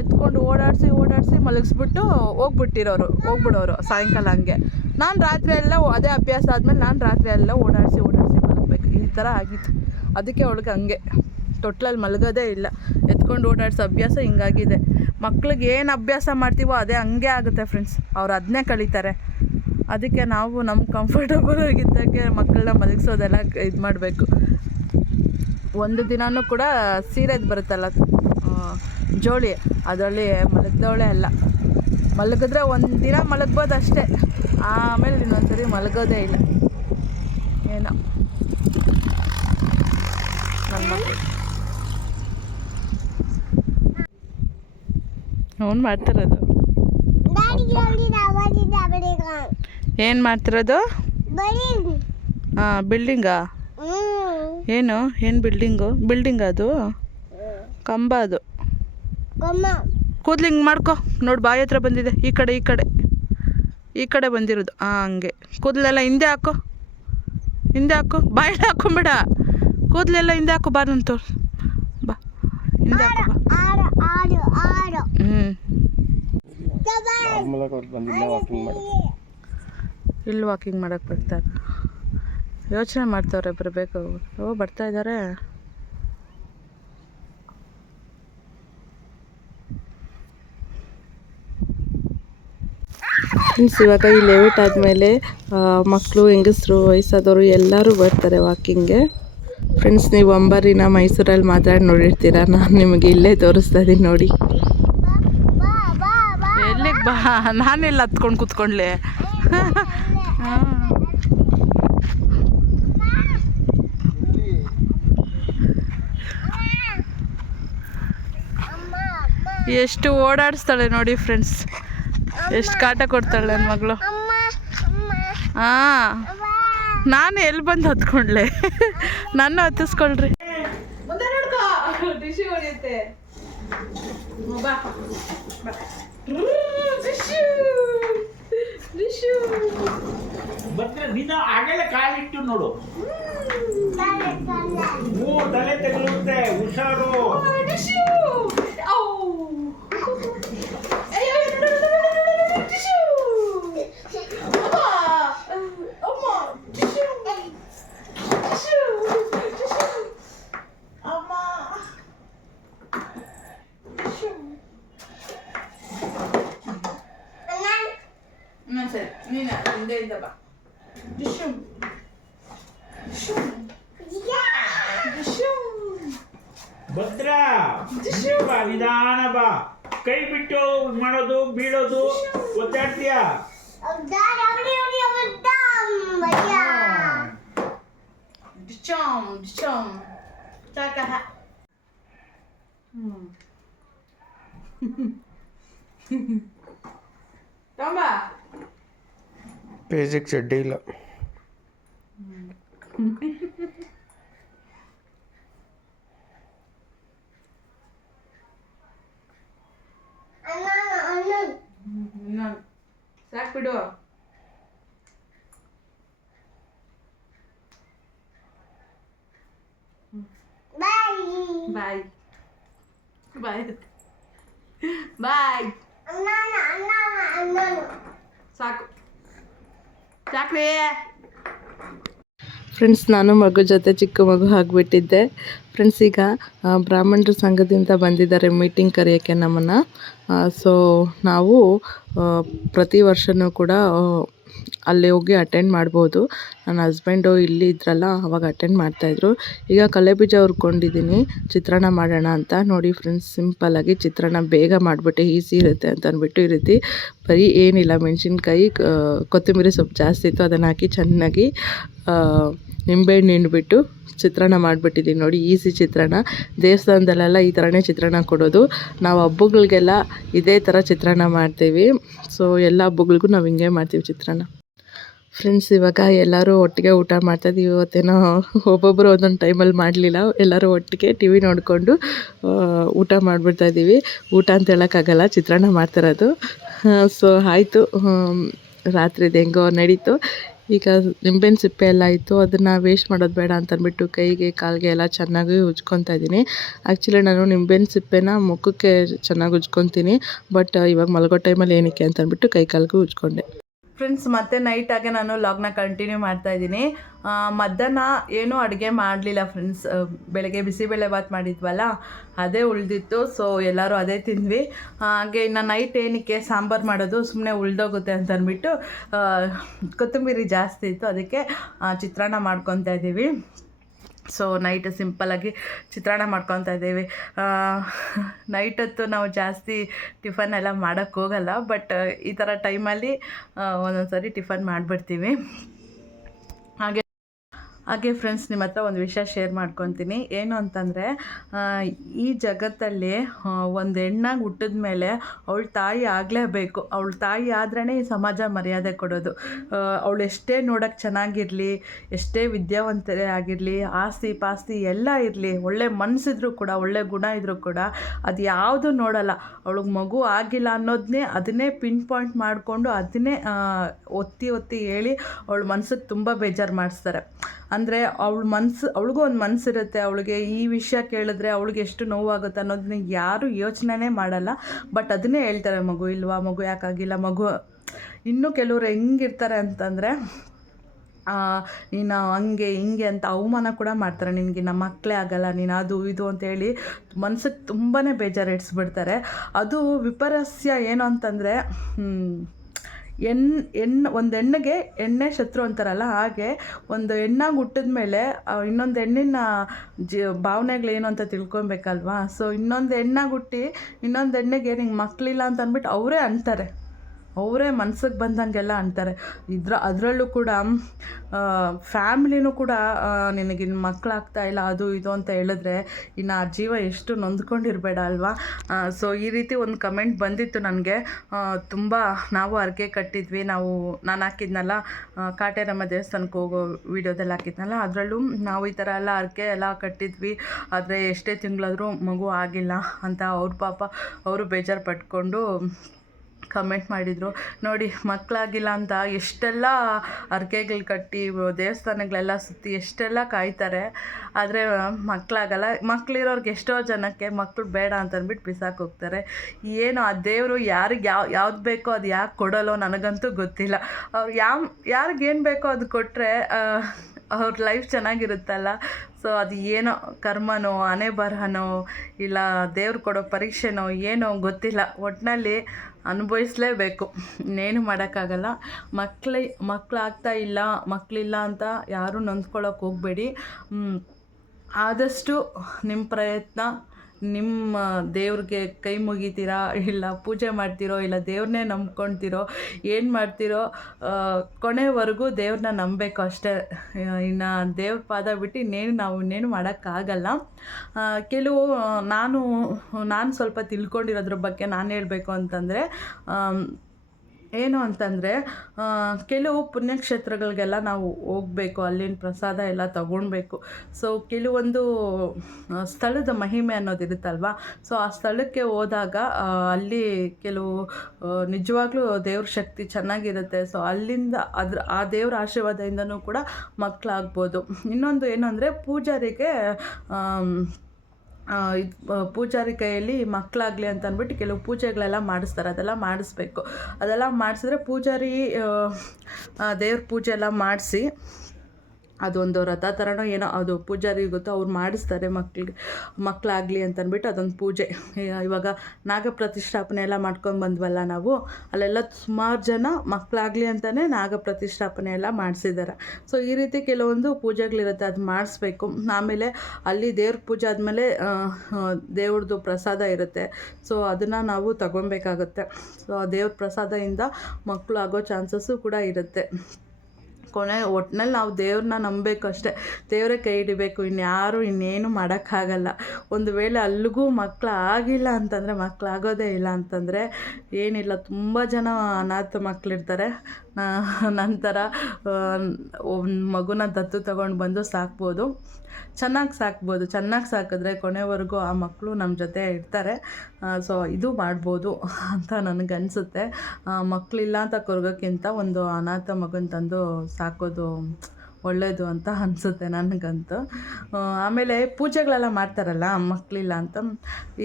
ಎತ್ಕೊಂಡು ಓಡಾಡಿಸಿ ಮಲಗಿಸ್ಬಿಟ್ಟು ಹೋಗ್ಬಿಡೋರು ಸಾಯಂಕಾಲ. ಹಂಗೆ ನಾನು ರಾತ್ರಿ ಎಲ್ಲ ಅದೇ ಅಭ್ಯಾಸ ಆದಮೇಲೆ ನಾನು ರಾತ್ರಿ ಎಲ್ಲ ಓಡಾಡಿಸಿ ಮಲಗಬೇಕು. ಈ ಥರ ಆಗಿತ್ತು. ಅದಕ್ಕೆ ಅವಳಿಗೆ ಹಂಗೆ ತೊಟ್ಲಲ್ಲಿ ಮಲಗೋದೇ ಇಲ್ಲ, ಎತ್ಕೊಂಡು ಓಡಾಡಿಸೋ ಅಭ್ಯಾಸ ಹಿಂಗಾಗಿದೆ. ಮಕ್ಳಿಗೆ ಏನು ಅಭ್ಯಾಸ ಮಾಡ್ತೀವೋ ಅದೇ ಹಂಗೆ ಆಗುತ್ತೆ ಫ್ರೆಂಡ್ಸ್. ಅವ್ರು ಅದನ್ನೇ ಕಲಿತಾರೆ. ಅದಕ್ಕೆ ನಾವು ನಮ್ಮ ಕಂಫರ್ಟಬಲ್ ಆಗಿದ್ದಕ್ಕೆ ಮಕ್ಕಳನ್ನ ಮಲಗಿಸೋದೆಲ್ಲ ಇದು ಮಾಡಬೇಕು. ಒಂದು ದಿನವೂ ಕೂಡ ಸೀರೆದು ಬರುತ್ತಲ್ಲ ಜೋಳಿ, ಅದರಲ್ಲಿ ಮಲಗ್ದವಳೆ ಅಲ್ಲ. ಮಲಗಿದ್ರೆ ಒಂದು ದಿನ ಮಲಗ್ಬೋದು ಅಷ್ಟೇ, ಆಮೇಲೆ ಇನ್ನೊಂದ್ಸರಿ ಮಲಗೋದೇ ಇಲ್ಲ. ಏನೋ ನಮ್ಮ ಅವ್ನು ಮಾಡ್ತಿರೋದು. ಏನು ಮಾಡ್ತಿರೋದು? ಬಿಲ್ಡಿಂಗಾ? ಏನು ಬಿಲ್ಡಿಂಗ್ ಅದು ಕಂಬ. ಅದು ಕೂದಲು ಹಿಂಗೆ ಮಾಡ್ಕೊ ನೋಡಿ, ಬಾಯಿ ಹತ್ರ ಬಂದಿದೆ. ಈ ಕಡೆ ಬಂದಿರೋದು. ಹಂಗೆ ಕೂದಲೆಲ್ಲ ಹಿಂದೆ ಹಾಕೋ, ಬಾಯಲ್ಲಿ ಹಾಕೊಂಬೇಡ. ಕೂದಲೆಲ್ಲ ಹಿಂದೆ ಹಾಕೋ, ಬಾ ನನ್ನ ತೋರ್ಸು, ಬಾ ಹಿಂದೆ ಹಾಕೋ ಬಾ. ಇಲ್ಲಿ ವಾಕಿಂಗ್ ಮಾಡೋಕ್ಕೆ ಬರ್ತಾರೆ. ಯೋಚನೆ ಮಾಡ್ತವ್ರೆ ಬರಬೇಕು. ಬರ್ತಾ ಇದ್ದಾರೆ. ಫ್ರೆಂಡ್ಸ್, ಇವಾಗ ಈ ಲೇಔಟ್ ಆದಮೇಲೆ ಮಕ್ಕಳು, ಹೆಂಗಸರು, ವಯಸ್ಸಾದವರು ಎಲ್ಲರೂ ಬರ್ತಾರೆ ವಾಕಿಂಗ್ಗೆ. ಫ್ರೆಂಡ್ಸ್, ನೀವು ಅಂಬಾರಿನ ಮೈಸೂರಲ್ಲಿ ಮಾತಾಡಿ ನೋಡಿರ್ತೀರ. ನಾನು ನಿಮಗೆ ಇಲ್ಲೇ ತೋರಿಸ್ತಾ ಇದ್ದೀನಿ ನೋಡಿ. ಎಲ್ಲಿಗೆ ಬಾ, ನಾನೆಲ್ಲ ಹತ್ಕೊಂಡು ಕೂತ್ಕೊಂಡ್ಲೆ. ಎಷ್ಟು ಓಡಾಡಿಸ್ತಾಳೆ ನೋಡಿ ಫ್ರೆಂಡ್ಸ್, ಎಷ್ಟು ಕಾಟ ಕೊಡ್ತಾಳೆ ನನ್ನ ಮಗಳು. ನಾನು ಎಲ್ಲಿ ಬಂದು ಹತ್ಕೊಂಡ್ಲೆ, ನನ್ನ ಹತ್ತಿಸ್ಕೊಳ್ರಿ. ಕಾಲಿಟ್ಟು ನೋಡು, ತಲೆ ತಗಲುತ್ತೆ, ಹುಷಾರು. ಭದ್ರ, ನಿಧಾನ ಬಾ. ಕೈ ಬಿಟ್ಟು ಮಾಡೋದು, ಬೀಳೋದು, ಒತ್ತಾಡ್ತೀಯ. ಪೇಜಿಗೆ ಚಡ್ಡಿ ಇಲ್ಲ. ಸಾಕ್ಬಿಡು. ಬಾಯ್ ಬಾಯ್ ಬಾಯ್. ಸಾಕು ಸಾಕ್ರಿ. ಫ್ರೆಂಡ್ಸ್, ನಾನು ಮಗು ಜೊತೆ ಚಿಕ್ಕ ಮಗು ಆಗಿಬಿಟ್ಟಿದ್ದೆ. ಫ್ರೆಂಡ್ಸ್, ಈಗ ಬ್ರಾಹ್ಮಣರ ಸಂಘದಿಂದ ಬಂದಿದ್ದಾರೆ ಮೀಟಿಂಗ್ ಕರೆಯೋಕ್ಕೆ ನಮ್ಮನ್ನು. ಸೊ ನಾವು ಪ್ರತಿ ವರ್ಷವೂ ಕೂಡ ಅಲ್ಲಿ ಹೋಗಿ ಅಟೆಂಡ್ ಮಾಡ್ಬೋದು. ನನ್ನ ಹಸ್ಬೆಂಡು ಇಲ್ಲಿ ಇದ್ರಲ್ಲ, ಅವಾಗ ಅಟೆಂಡ್ ಮಾಡ್ತಾಯಿದ್ರು. ಈಗ ಕಲೆಬೀಜ ಹುರ್ಕೊಂಡಿದ್ದೀನಿ, ಚಿತ್ರಾನ್ನ ಮಾಡೋಣ ಅಂತ. ನೋಡಿ ಫ್ರೆಂಡ್ಸ್, ಸಿಂಪಲ್ಲಾಗಿ ಚಿತ್ರಾನ್ನ ಬೇಗ ಮಾಡಿಬಿಟ್ಟೆ, ಈಸಿ ಇರುತ್ತೆ ಅಂತ ಅಂದ್ಬಿಟ್ಟು ಈ ರೀತಿ ಬರೀ ಏನಿಲ್ಲ, ಮೆಣಸಿನ್ಕಾಯಿ, ಕೊತ್ತಂಬರಿ ಸೊಪ್ಪು ಜಾಸ್ತಿ ಇತ್ತು, ಅದನ್ನು ಹಾಕಿ ಚೆನ್ನಾಗಿ ನಿಂಬೆಹಣ್ಣು ಹಿಂಡ್ಬಿಟ್ಟು ಚಿತ್ರಾನ್ನ ಮಾಡಿಬಿಟ್ಟಿದ್ದೀನಿ. ನೋಡಿ, ಈಸಿ ಚಿತ್ರಾನ್ನ. ದೇವಸ್ಥಾನದಲ್ಲೆಲ್ಲ ಈ ಥರನೇ ಚಿತ್ರಾನ್ನ ಕೊಡೋದು. ನಾವು ಹಬ್ಬಗಳಿಗೆಲ್ಲ ಇದೇ ಥರ ಚಿತ್ರಾನ್ನ ಮಾಡ್ತೀವಿ. ಸೊ ಎಲ್ಲ ಹಬ್ಬಗಳಿಗೂ ನಾವು ಹಿಂಗೆ ಮಾಡ್ತೀವಿ ಚಿತ್ರಾನ್ನ. ಫ್ರೆಂಡ್ಸ್, ಇವಾಗ ಎಲ್ಲರೂ ಒಟ್ಟಿಗೆ ಊಟ ಮಾಡ್ತಾಯಿದ್ದೀವಿ. ಇವತ್ತೇನೋ ಒಬ್ಬೊಬ್ಬರು ಒಂದೊಂದು ಟೈಮಲ್ಲಿ ಮಾಡಲಿಲ್ಲ, ಎಲ್ಲರೂ ಒಟ್ಟಿಗೆ ಟಿ ವಿ ನೋಡಿಕೊಂಡು ಊಟ ಮಾಡಿಬಿಡ್ತಾಯಿದ್ದೀವಿ. ಊಟ ಅಂತ ಹೇಳೋಕ್ಕಾಗಲ್ಲ, ಚಿತ್ರಾನ್ನ ಮಾಡ್ತಿರೋದು. ಸೊ ಆಯಿತು, ರಾತ್ರಿದು ಹೆಂಗೋ ನಡೀತು. ಈಗ ನಿಂಬೆಹಣ್ಣು ಸಿಪ್ಪೆ ಎಲ್ಲ ಇತ್ತು, ಅದನ್ನು ವೇಸ್ಟ್ ಮಾಡೋದು ಬೇಡ ಅಂತ ಅಂದ್ಬಿಟ್ಟು ಕೈಗೆ ಕಾಲಿಗೆ ಎಲ್ಲ ಚೆನ್ನಾಗಿ ಉಜ್ಕೊತಾ ಇದ್ದೀನಿ. ಆ್ಯಕ್ಚುಲಿ ನಾನು ನಿಂಬೆಹಣ್ಣು ಸಿಪ್ಪೆನ ಮುಖಕ್ಕೆ ಚೆನ್ನಾಗಿ ಉಜ್ಕೊತೀನಿ, ಬಟ್ ಇವಾಗ ಮಲಗೋ ಟೈಮಲ್ಲಿ ಏನಕ್ಕೆ ಅಂತ ಅಂದ್ಬಿಟ್ಟು ಕೈ ಕಾಲಿಗೆ ಉಜ್ಕೊಂಡೆ. ಫ್ರೆಂಡ್ಸ್, ಮತ್ತೆ ನೈಟಾಗೆ ನಾನು ಲಾಗ್ನ ಕಂಟಿನ್ಯೂ ಮಾಡ್ತಾಯಿದ್ದೀನಿ. ಮಧ್ಯಾಹ್ನ ಏನೂ ಅಡುಗೆ ಮಾಡಲಿಲ್ಲ ಫ್ರೆಂಡ್ಸ್. ಬೆಳಗ್ಗೆ ಬಿಸಿಬೇಳೆಭಾತ್ ಮಾಡಿದ್ವಲ್ಲ, ಅದೇ ಉಳಿದಿತ್ತು. ಸೊ ಎಲ್ಲರೂ ಅದೇ ತಿಂದ್ವಿ. ಹಾಗೆ ಇನ್ನು ನೈಟ್ ಏನಕ್ಕೆ ಸಾಂಬಾರು ಮಾಡೋದು, ಸುಮ್ಮನೆ ಉಳ್ದೋಗುತ್ತೆ ಅಂತ ಅಂದ್ಬಿಟ್ಟು ಕೊತ್ತಂಬರಿ ಜಾಸ್ತಿ ಇತ್ತು, ಅದಕ್ಕೆ ಚಿತ್ರಾನ್ನ ಮಾಡ್ಕೊತಾ ಇದ್ದೀವಿ. ಸೊ ನೈಟ್ ಸಿಂಪಲ್ಲಾಗಿ ಚಿತ್ರಾನ್ನ ಮಾಡ್ಕೊತಾ ಇದ್ದೀವಿ. ನೈಟ್ ಹೊತ್ತು ನಾವು ಜಾಸ್ತಿ ಟಿಫನ್ ಎಲ್ಲ ಮಾಡೋಕ್ಕೆ ಹೋಗಲ್ಲ, ಬಟ್ ಈ ಥರ ಟೈಮಲ್ಲಿ ಒಂದೊಂದು ಸಾರಿ ಟಿಫನ್ ಮಾಡಿಬಿಡ್ತೀವಿ. ಹಾಗೆ ಫ್ರೆಂಡ್ಸ್, ನಿಮ್ಮ ಹತ್ರ ಒಂದು ವಿಷಯ ಶೇರ್ ಮಾಡ್ಕೊತೀನಿ. ಏನು ಅಂತಂದರೆ, ಈ ಜಗತ್ತಲ್ಲಿ ಒಂದು ಹೆಣ್ಣಾಗಿ ಹುಟ್ಟಿದ ಮೇಲೆ ಅವಳ ತಾಯಿ ಆಗಲೇಬೇಕು. ಅವಳ ತಾಯಿ ಆದ್ರೇ ಈ ಸಮಾಜ ಮರ್ಯಾದೆ ಕೊಡೋದು. ಅವಳು ಎಷ್ಟೇ ನೋಡೋಕ್ಕೆ ಚೆನ್ನಾಗಿರಲಿ, ಎಷ್ಟೇ ವಿದ್ಯಾವಂತರೇ ಆಗಿರಲಿ, ಆಸ್ತಿ ಪಾಸ್ತಿ ಎಲ್ಲ ಇರಲಿ, ಒಳ್ಳೆ ಮನಸ್ಸಿದ್ರೂ ಕೂಡ, ಒಳ್ಳೆ ಗುಣ ಇದ್ದರೂ ಕೂಡ ಅದು ಯಾವುದು ನೋಡಲ್ಲ. ಅವಳಿಗೆ ಮಗು ಆಗಿಲ್ಲ ಅದನ್ನೇ ಪಿನ್ ಪಾಯಿಂಟ್ ಮಾಡಿಕೊಂಡು ಅದನ್ನೇ ಒತ್ತಿ ಹೇಳಿ ಅವಳ ಮನ್ಸಿಗೆ ತುಂಬ ಬೇಜಾರು ಮಾಡಿಸ್ತಾರೆ. ಅಂದರೆ ಅವಳಿಗೂ ಒಂದು ಮನಸ್ಸಿರುತ್ತೆ. ಅವಳಿಗೆ ಈ ವಿಷಯ ಕೇಳಿದ್ರೆ ಅವಳಿಗೆ ಎಷ್ಟು ನೋವಾಗುತ್ತೆ ಅನ್ನೋದನ್ನ ಯಾರೂ ಯೋಚನೆ ಮಾಡಲ್ಲ. ಬಟ್ ಅದನ್ನೇ ಹೇಳ್ತಾರೆ, ಮಗು ಇಲ್ವಾ, ಮಗು ಯಾಕಾಗಿಲ್ಲ, ಮಗು. ಇನ್ನೂ ಕೆಲವರು ಹೆಂಗಿರ್ತಾರೆ ಅಂತಂದರೆ, ನೀನು ಹಂಗೆ ಹಿಂಗೆ ಅಂತ ಅವಮಾನ ಕೂಡ ಮಾಡ್ತಾರೆ. ನಿನಗೆ ನಮ್ಮ ಮಕ್ಕಳೇ ಆಗಲ್ಲ, ನೀನು ಅದು ಇದು ಅಂತೇಳಿ ಮನ್ಸಿಗೆ ತುಂಬಾ ಬೇಜಾರು ಇಡಿಸ್ಬಿಡ್ತಾರೆ. ಅದು ವಿಪರ್ಯಾಸ ಏನು ಅಂತಂದರೆ, ಒಂದು ಹೆಣ್ಣಿಗೆ ಹೆಣ್ಣೇ ಶತ್ರು ಅಂತಾರಲ್ಲ, ಹಾಗೆ ಒಂದು ಹೆಣ್ಣಾಗಿ ಹುಟ್ಟಿದ ಮೇಲೆ ಇನ್ನೊಂದು ಹೆಣ್ಣಿನ ಭಾವನೆಗಳೇನು ಅಂತ ತಿಳ್ಕೊಬೇಕಲ್ವಾ. ಸೊ ಇನ್ನೊಂದು ಹೆಣ್ಣಾಗಿ ಹುಟ್ಟಿ ಇನ್ನೊಂದು ಹೆಣ್ಣಿಗೆ ನಿಂಗೆ ಮಕ್ಕಳಿಲ್ಲ ಅಂತ ಅಂದ್ಬಿಟ್ಟು ಅವರೇ ಮನ್ಸಿಗೆ ಬಂದಂಗೆಲ್ಲ ಅಂತಾರೆ. ಅದರಲ್ಲೂ ಕೂಡ ಫ್ಯಾಮ್ಲಿನೂ ಕೂಡ ನಿನಗೆ ಮಕ್ಕಳಾಗ್ತಾ ಇಲ್ಲ ಅದು ಇದು ಅಂತ ಹೇಳಿದ್ರೆ ಇನ್ನು ಆ ಜೀವ ಎಷ್ಟು ನೊಂದ್ಕೊಂಡಿರಬೇಡ ಅಲ್ವಾ. ಸೊ ಈ ರೀತಿ ಒಂದು ಕಮೆಂಟ್ ಬಂದಿತ್ತು ನನಗೆ. ತುಂಬ ನಾವು ಹರಕೆ ಕಟ್ಟಿದ್ವಿ. ನಾನು ಹಾಕಿದ್ನಲ್ಲ, ಕಾಟೇರಮ್ಮ ದೇವಸ್ಥಾನಕ್ಕೆ ಹೋಗೋ ವೀಡಿಯೋದಲ್ಲಿ ಹಾಕಿದ್ನಲ್ಲ, ಅದರಲ್ಲೂ ನಾವು ಈ ಥರ ಎಲ್ಲ ಹರಕೆ ಎಲ್ಲ ಕಟ್ಟಿದ್ವಿ. ಆದರೆ ಎಷ್ಟೇ ತಿಂಗಳಾದರೂ ಮಗು ಆಗಿಲ್ಲ ಅಂತ ಅವರು ಬೇಜಾರು ಪಟ್ಕೊಂಡು ಕಮೆಂಟ್ ಮಾಡಿದರು. ನೋಡಿ, ಮಕ್ಕಳಾಗಿಲ್ಲ ಅಂತ ಎಷ್ಟೆಲ್ಲ ಹರಕೆಗಳು ಕಟ್ಟಿ ದೇವಸ್ಥಾನಗಳೆಲ್ಲ ಸುತ್ತಿ ಎಷ್ಟೆಲ್ಲ ಕಾಯ್ತಾರೆ, ಆದರೆ ಮಕ್ಕಳಾಗಲ್ಲ. ಮಕ್ಕಳಿರೋರ್ಗೆ ಎಷ್ಟೋ ಜನಕ್ಕೆ ಮಕ್ಕಳು ಬೇಡ ಅಂತ ಅಂದ್ಬಿಟ್ಟು ಬಿಸಾಕಿ ಹೋಗ್ತಾರೆ. ಏನು ಆ ದೇವರು ಯಾರಿಗೆ ಯಾವ್ದು ಬೇಕೋ ಅದು ಯಾಕೆ ಕೊಡೋಲ್ಲೋ ನನಗಂತೂ ಗೊತ್ತಿಲ್ಲ. ಅವ್ರು ಯಾರಿಗೇನು ಬೇಕೋ ಅದು ಕೊಟ್ಟರೆ ಅವ್ರ ಲೈಫ್ ಚೆನ್ನಾಗಿರುತ್ತಲ್ಲ. ಸೊ ಅದು ಏನೋ ಕರ್ಮನೋ ಹಣೆ ಬರಹನೋ ಇಲ್ಲ ದೇವ್ರು ಕೊಡೋ ಪರೀಕ್ಷೆನೋ ಏನೋ ಗೊತ್ತಿಲ್ಲ, ಒಟ್ಟಿನಲ್ಲಿ ಅನುಭವಿಸಲೇಬೇಕು. ಇನ್ನೇನು ಮಾಡೋಕ್ಕಾಗಲ್ಲ. ಮಕ್ಕಳಿಲ್ಲ ಅಂತ ಯಾರೂ ನೊಂದ್ಕೊಳ್ಳೋಕೆ ಹೋಗಬೇಡಿ. ಆದಷ್ಟು ನಿಮ್ಮ ಪ್ರಯತ್ನ, ನಿಮ್ಮ ದೇವ್ರಿಗೆ ಕೈ ಮುಗಿತೀರಾ, ಇಲ್ಲ ಪೂಜೆ ಮಾಡ್ತಿರೋ, ಇಲ್ಲ ದೇವ್ರನ್ನೇ ನಂಬ್ಕೊಳ್ತಿರೋ, ಏನು ಮಾಡ್ತಿರೋ, ಕೊನೆವರೆಗೂ ದೇವ್ರನ್ನ ನಂಬಬೇಕು ಅಷ್ಟೇ. ಇನ್ನು ದೇವ್ರ ಪಾದ ಬಿಟ್ಟು ಇನ್ನೇನು ಮಾಡೋಕ್ಕಾಗಲ್ಲ. ನಾನು ಸ್ವಲ್ಪ ತಿಳ್ಕೊಂಡಿರೋದ್ರ ಬಗ್ಗೆ ನಾನು ಹೇಳಬೇಕು ಅಂತಂದರೆ, ಏನು ಅಂತಂದರೆ, ಕೆಲವು ಪುಣ್ಯಕ್ಷೇತ್ರಗಳಿಗೆಲ್ಲ ನಾವು ಹೋಗಬೇಕು, ಅಲ್ಲಿನ ಪ್ರಸಾದ ಎಲ್ಲ ತಗೊಳ್ಬೇಕು. ಸೊ ಕೆಲವೊಂದು ಸ್ಥಳದ ಮಹಿಮೆ ಅನ್ನೋದಿರುತ್ತಲ್ವ. ಸೊ ಆ ಸ್ಥಳಕ್ಕೆ ಹೋದಾಗ ಅಲ್ಲಿ ಕೆಲವು ನಿಜವಾಗ್ಲೂ ದೇವ್ರ ಶಕ್ತಿ ಚೆನ್ನಾಗಿರುತ್ತೆ. ಸೊ ಅಲ್ಲಿಂದ ಆ ದೇವ್ರ ಆಶೀರ್ವಾದದಿಂದನೂ ಕೂಡ ಮಕ್ಕಳಾಗ್ಬೋದು. ಇನ್ನೊಂದು ಏನು ಅಂದರೆ, ಪೂಜಾರಿ ಕೈಯಲ್ಲಿ ಮಕ್ಕಳಾಗಲಿ ಅಂತ ಅಂದ್ಬಿಟ್ಟು ಕೆಲವು ಪೂಜೆಗಳೆಲ್ಲ ಮಾಡಿಸ್ತಾರೆ. ಅದೆಲ್ಲ ಮಾಡಿಸ್ಬೇಕು. ಅದೆಲ್ಲ ಮಾಡಿಸಿದ್ರೆ ಪೂಜಾರಿ ದೇವ್ರ ಪೂಜೆ ಎಲ್ಲ ಮಾಡಿಸಿ, ಅದೊಂದು ರಥ ಥರನೋ ಏನೋ, ಅದು ಪೂಜಾರಿ ಗೊತ್ತು, ಅವ್ರು ಮಾಡಿಸ್ತಾರೆ ಮಕ್ಕಳಾಗಲಿ ಅಂತಂದ್ಬಿಟ್ಟು ಅದೊಂದು ಪೂಜೆ. ಇವಾಗ ನಾಗ ಪ್ರತಿಷ್ಠಾಪನೆ ಎಲ್ಲ ಮಾಡ್ಕೊಂಡು ಬಂದ್ವಲ್ಲ ನಾವು, ಅಲ್ಲೆಲ್ಲ ಸುಮಾರು ಜನ ಮಕ್ಕಳಾಗಲಿ ಅಂತಲೇ ನಾಗ ಪ್ರತಿಷ್ಠಾಪನೆ ಎಲ್ಲ ಮಾಡಿಸಿದ್ದಾರೆ. ಸೊ ಈ ರೀತಿ ಕೆಲವೊಂದು ಪೂಜೆಗಳಿರುತ್ತೆ, ಅದು ಮಾಡಿಸ್ಬೇಕು. ಆಮೇಲೆ ಅಲ್ಲಿ ದೇವ್ರ ಪೂಜೆ ಆದಮೇಲೆ ದೇವ್ರದ್ದು ಪ್ರಸಾದ ಇರುತ್ತೆ. ಸೊ ಅದನ್ನು ನಾವು ತಗೊಬೇಕಾಗುತ್ತೆ. ಸೊ ಆ ದೇವ್ರ ಪ್ರಸಾದದಿಂದ ಮಕ್ಕಳು ಆಗೋ ಚಾನ್ಸಸ್ಸು ಕೂಡ ಇರುತ್ತೆ. ಒಟ್ಟಿನಲ್ಲಿ ನಾವು ದೇವ್ರನ್ನ ನಂಬಬೇಕು ಅಷ್ಟೇ. ದೇವರೇ ಕೈ ಹಿಡಿಬೇಕು, ಇನ್ನೇನು ಮಾಡೋಕ್ಕಾಗಲ್ಲ. ಒಂದು ವೇಳೆ ಅಲ್ಲಿಗೂ ಆಗಿಲ್ಲ ಅಂತಂದರೆ, ಮಕ್ಕಳಾಗೋದೇ ಇಲ್ಲ ಅಂತಂದರೆ ಏನಿಲ್ಲ, ತುಂಬ ಜನ ಅನಾಥ ಮಕ್ಕಳಿರ್ತಾರೆ. ನಂತರ ಒಂದು ಮಗುನ ದತ್ತು ತಗೊಂಡು ಬಂದು ಸಾಕ್ಬೋದು. ಚೆನ್ನಾಗಿ ಸಾಕ್ಬೋದು. ಚೆನ್ನಾಗಿ ಸಾಕಿದ್ರೆ ಕೊನೆವರೆಗೂ ಆ ಮಕ್ಕಳು ನಮ್ಮ ಜೊತೆ ಇರ್ತಾರೆ. ಸೊ ಇದು ಮಾಡ್ಬೋದು ಅಂತ ನನಗನ್ಸುತ್ತೆ. ಮಕ್ಕಳಿಲ್ಲ ಅಂತ ಕೊರಗೋಕ್ಕಿಂತ ಒಂದು ಅನಾಥ ಮಗನ ತಂದು ಸಾಕೋದು ಒಳ್ಳೆಯದು ಅಂತ ಅನಿಸುತ್ತೆ ನನಗಂತೂ. ಆಮೇಲೆ ಪೂಜೆಗಳೆಲ್ಲ ಮಾಡ್ತಾರಲ್ಲ ಮಕ್ಕಳಿಲ್ಲ ಅಂತ,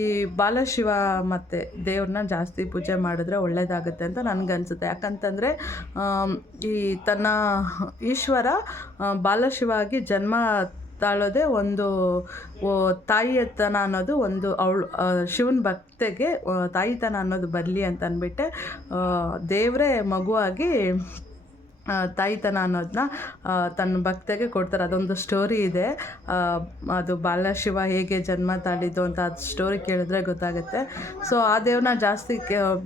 ಈ ಬಾಲಶಿವ ಮತ್ತು ದೇವ್ರನ್ನ ಜಾಸ್ತಿ ಪೂಜೆ ಮಾಡಿದ್ರೆ ಒಳ್ಳೆಯದಾಗುತ್ತೆ ಅಂತ ನನಗನ್ಸುತ್ತೆ. ಯಾಕಂತಂದರೆ ಈ ತನ್ನ ಈಶ್ವರ ಬಾಲಶಿವ ಆಗಿ ಜನ್ಮ ತಾಳೋದೇ ಒಂದು ತಾಯಿಯತನ ಅನ್ನೋದು ಒಂದು ಅವಳು ಶಿವನ ಭಕ್ತೆಗೆ ತಾಯಿತನ ಅನ್ನೋದು ಬರಲಿ ಅಂತ ಅಂದ್ಬಿಟ್ಟೆ ದೇವರೇ ಮಗುವಾಗಿ ತಾಯಿತನ ಅನ್ನೋದನ್ನ ತನ್ನ ಭಕ್ತೆಗೆ ಕೊಡ್ತಾರೆ. ಅದೊಂದು ಸ್ಟೋರಿ ಇದೆ. ಅದು ಬಾಲಶಿವ ಹೇಗೆ ಜನ್ಮ ತಾಳಿದ್ದು ಅಂತ ಅದು ಸ್ಟೋರಿ ಕೇಳಿದ್ರೆ ಗೊತ್ತಾಗುತ್ತೆ. ಸೊ ಆ ದೇವ್ರನ್ನ ಜಾಸ್ತಿ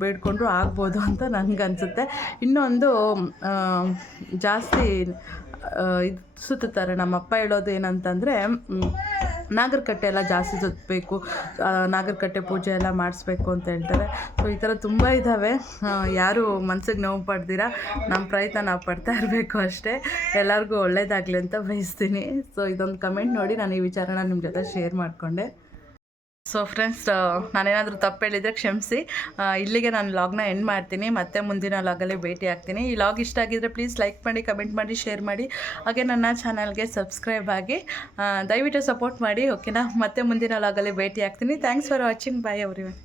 ಬೇಡ್ಕೊಂಡ್ರು ಆಗ್ಬೋದು ಅಂತ ನನಗನ್ಸುತ್ತೆ. ಇನ್ನೊಂದು ಜಾಸ್ತಿ ಇದು ಸುತ್ತಾರೆ. ನಮ್ಮಪ್ಪ ಹೇಳೋದು ಏನಂತಂದರೆ ನಾಗರಕಟ್ಟೆ ಎಲ್ಲ ಜಾಸ್ತಿ ಸುತ್ತಬೇಕು, ನಾಗರಕಟ್ಟೆ ಪೂಜೆ ಎಲ್ಲ ಮಾಡಿಸ್ಬೇಕು ಅಂತ ಹೇಳ್ತಾರೆ. ಸೊ ಈ ಥರ ತುಂಬ ಇದ್ದಾವೆ. ಯಾರು ಮನ್ಸಿಗೆ ನೋವು ಪಡ್ದಿರ ನಮ್ಮ ಪ್ರಯತ್ನ ನಾವು ಪಡ್ತಾ ಇರಬೇಕು ಅಷ್ಟೇ. ಎಲ್ಲರಿಗೂ ಒಳ್ಳೇದಾಗಲಿ ಅಂತ ಬಯಸ್ತೀನಿ. ಸೊ ಇದೊಂದು ಕಮೆಂಟ್ ನೋಡಿ ನಾನು ಈ ವಿಚಾರನ ನಿಮ್ಮ ಜೊತೆ ಶೇರ್ ಮಾಡಿಕೊಂಡೆ. ಸೊ ಫ್ರೆಂಡ್ಸ್, ನಾನೇನಾದರೂ ತಪ್ಪು ಹೇಳಿದರೆ ಕ್ಷಮಿಸಿ. ಇಲ್ಲಿಗೆ ನಾನು ಲಾಗ್ನ ಎಂಡ್ ಮಾಡ್ತೀನಿ. ಮತ್ತೆ ಮುಂದಿನ ಲಾಗಲ್ಲಿ ಭೇಟಿ ಆಗ್ತೀನಿ. ಈ ಲಾಗ್ ಇಷ್ಟ ಆಗಿದ್ದರೆ ಪ್ಲೀಸ್ ಲೈಕ್ ಮಾಡಿ, ಕಮೆಂಟ್ ಮಾಡಿ, ಶೇರ್ ಮಾಡಿ. ಹಾಗೆ ನನ್ನ ಚಾನಲ್ಗೆ ಸಬ್ಸ್ಕ್ರೈಬ್ ಆಗಿ ದಯವಿಟ್ಟು ಸಪೋರ್ಟ್ ಮಾಡಿ. ಓಕೆನಾ? ಮತ್ತೆ ಮುಂದಿನ ಲಾಗಲ್ಲಿ ಭೇಟಿ ಆಗ್ತೀನಿ. Thanks for watching. Bye everyone.